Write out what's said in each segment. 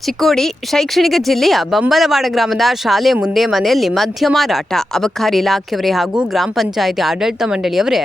ಚಿಕ್ಕೋಡಿ ಶೈಕ್ಷಣಿಕ ಜಿಲ್ಲೆಯ ಬಂಬಲವಾಡ ಗ್ರಾಮದ ಶಾಲೆ ಮುಂದೆ ಮನೆಯಲ್ಲಿ ಮದ್ಯ ಮಾರಾಟ, ಅಬಕಾರಿ ಇಲಾಖೆಯವರೇ ಹಾಗೂ ಗ್ರಾಮ ಪಂಚಾಯಿತಿ ಆಡಳಿತ ಮಂಡಳಿಯವರೇ.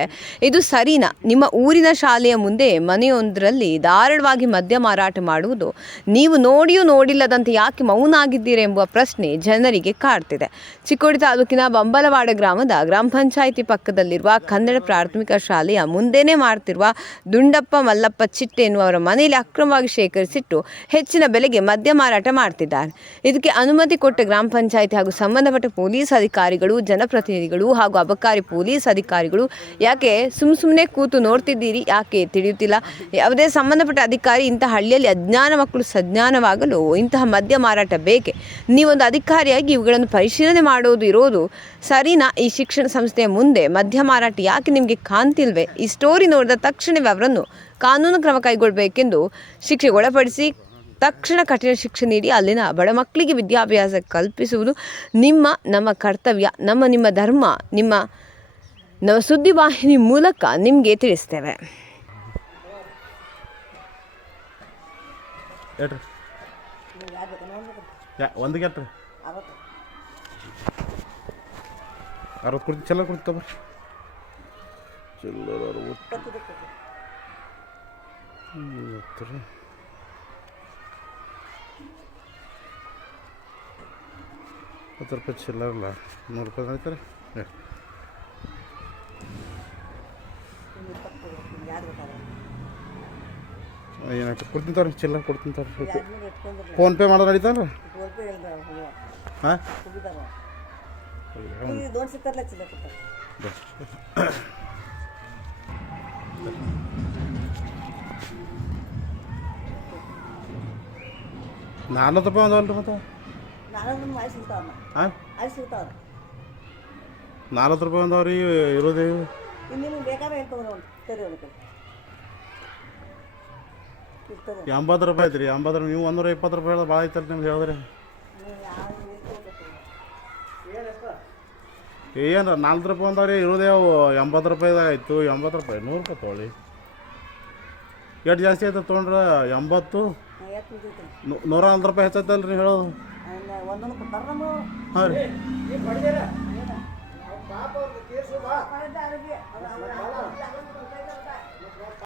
ಇದು ಸರಿನಾ? ನಿಮ್ಮ ಊರಿನ ಶಾಲೆಯ ಮುಂದೆ ಮನೆಯೊಂದರಲ್ಲಿ ಧಾರಾಳವಾಗಿ ಮದ್ಯ ಮಾರಾಟ ಮಾಡುವುದು ನೀವು ನೋಡಿಯೂ ನೋಡಿಲ್ಲದಂತೆ ಯಾಕೆ ಮೌನ ಆಗಿದ್ದೀರಿ ಎಂಬ ಪ್ರಶ್ನೆ ಜನರಿಗೆ ಕಾಡ್ತಿದೆ. ಚಿಕ್ಕೋಡಿ ತಾಲೂಕಿನ ಬಂಬಲವಾಡ ಗ್ರಾಮದ ಗ್ರಾಮ ಪಂಚಾಯಿತಿ ಪಕ್ಕದಲ್ಲಿರುವ ಕನ್ನಡ ಪ್ರಾಥಮಿಕ ಶಾಲೆಯ ಮುಂದೆನೇ ಮಾಡ್ತಿರುವ ದುಂಡಪ್ಪ ಮಲ್ಲಪ್ಪ ಚಿಟ್ಟೆ ಎನ್ನುವರ ಮನೆಯಲ್ಲಿ ಅಕ್ರಮವಾಗಿ ಶೇಖರಿಸಿಟ್ಟು ಹೆಚ್ಚಿನ ಬೆಲೆಗೆ ಮದ್ಯ ಮಾರಾಟ ಮಾಡ್ತಿದ್ದಾರೆ. ಇದಕ್ಕೆ ಅನುಮತಿ ಕೊಟ್ಟ ಗ್ರಾಮ ಪಂಚಾಯಿತಿ ಹಾಗೂ ಸಂಬಂಧಪಟ್ಟ ಪೊಲೀಸ್ ಅಧಿಕಾರಿಗಳು, ಜನಪ್ರತಿನಿಧಿಗಳು ಹಾಗೂ ಅಬಕಾರಿ ಪೊಲೀಸ್ ಅಧಿಕಾರಿಗಳು ಯಾಕೆ ಸುಮ್ಮ ಸುಮ್ಮನೆ ಕೂತು ನೋಡ್ತಿದ್ದೀರಿ? ಯಾಕೆ ತಿಳಿಯುತ್ತಿಲ್ಲ? ಯಾವುದೇ ಸಂಬಂಧಪಟ್ಟ ಅಧಿಕಾರಿ ಇಂತಹ ಹಳ್ಳಿಯಲ್ಲಿ ಅಜ್ಞಾನ ಮಕ್ಕಳು ಸಜ್ಞಾನವಾಗಲು ಇಂತಹ ಮದ್ಯ ಮಾರಾಟ ಬೇಕೆ? ನೀವೊಂದು ಅಧಿಕಾರಿಯಾಗಿ ಇವುಗಳನ್ನು ಪರಿಶೀಲನೆ ಮಾಡೋದು ಇರೋದು ಸರಿನಾ? ಈ ಶಿಕ್ಷಣ ಸಂಸ್ಥೆಯ ಮುಂದೆ ಮದ್ಯ ಮಾರಾಟ ಯಾಕೆ ನಿಮಗೆ ಕಾಣ್ತಿಲ್ವೇ? ಈ ಸ್ಟೋರಿ ನೋಡಿದ ತಕ್ಷಣವೇ ಅವರನ್ನು ಕಾನೂನು ಕ್ರಮ ಕೈಗೊಳ್ಳಬೇಕೆಂದು ಶಿಕ್ಷೆಗೆ ಒಳಪಡಿಸಿ ತಕ್ಷಣ ಕಠಿಣ ಶಿಕ್ಷೆ ನೀಡಿ ಅಲ್ಲಿನ ಬಡ ಮಕ್ಕಳಿಗೆ ವಿದ್ಯಾಭ್ಯಾಸ ಕಲ್ಪಿಸುವುದು ನಿಮ್ಮ, ನಮ್ಮ ಕರ್ತವ್ಯ, ನಮ್ಮ, ನಿಮ್ಮ ಧರ್ಮ, ನಿಮ್ಮ, ನಮ್ಮ ಸುದ್ದಿವಾಹಿನಿ ಮೂಲಕ ನಿಮಗೆ ತಿಳಿಸ್ತೇವೆ. ಅರವತ್ತು ಕೊಡ್ತೀನಿ ಚಿಲ್ಲರ್ ಕೊಡ್ತೀನಿ ತಗೋರಿ ಚಿಲ್ಲರ್ ಅರವತ್ತು ಮೂವತ್ತು ರೀ ಹತ್ತು ರೂಪಾಯಿ ಚಿಲ್ಲರಲ್ಲ ನೂರು ರೂಪಾಯಿ ಹಾಕ್ತಾರೆ ಏನಾಯ್ತು ಕೊಡ್ತೀನಿ ತೋರಿ ಚಿಲ್ಲರ್ ಕೊಡ್ತೀನಿ ತೋರಿ ಫೋನ್ಪೇ ಮಾಡೋದು ನಡೀತಾನ ಹಾಂ? ನಾನ್ನೂರು ರೂಪಾಯಿ ಒಂದು ಅಲ್ರಿ ಮತ್ತೆ ಸಿಗ್ತಾವಮ್ಮ ಹಾಂ ಅಲ್ಲಿ ಸಿಗ್ತಾವ ನಾಲ್ಕು ರೂಪಾಯಿ ಒಂದು ಅವ್ರಿ ಇರೋದೇ. ನಿಮ್ಗೆ ಬೇಕಾದ್ರೆ ಒಂದು ಇರ್ತದೆ ಎಂಬತ್ತು ರೂಪಾಯಿ ಐತ್ರಿ ಎಂಬತ್ತು ರೂಪಾಯಿ ನೀವು ಒಂದೂರ ಇಪ್ಪತ್ತು ರೂಪಾಯಿ ಹೇಳೋದು ಭಾಳ ಐತಲ್ಲ ನಿಮ್ಗೆ ಹೇಳಿದ್ರಿ. ಏನು ನಾಲ್ಕು ರೂಪಾಯಿ ಒಂದವ್ರಿ ಇರೋದೇ ಅವು ಎಂಬತ್ತು ರೂಪಾಯಿದಾಗ ಆಯಿತು ಎಂಬತ್ತು ರೂಪಾಯಿ ನೂರು ರೂಪಾಯಿ ತೊಗೊಳ್ಳಿ. ಎಷ್ಟು ಜಾಸ್ತಿ ಆಯ್ತು ತೊಗೊಂಡ್ರೆ? ಎಂಬತ್ತು? ನೂರ ನಾಲ್ಕು ರೂಪಾಯಿ ಹೆಚ್ಚೈತಲ್ಲ ರೀ ಹೇಳೋದು. ಒಂದೊಂದು ಕೊಟ್ಟಾರ ನಮ್ಮ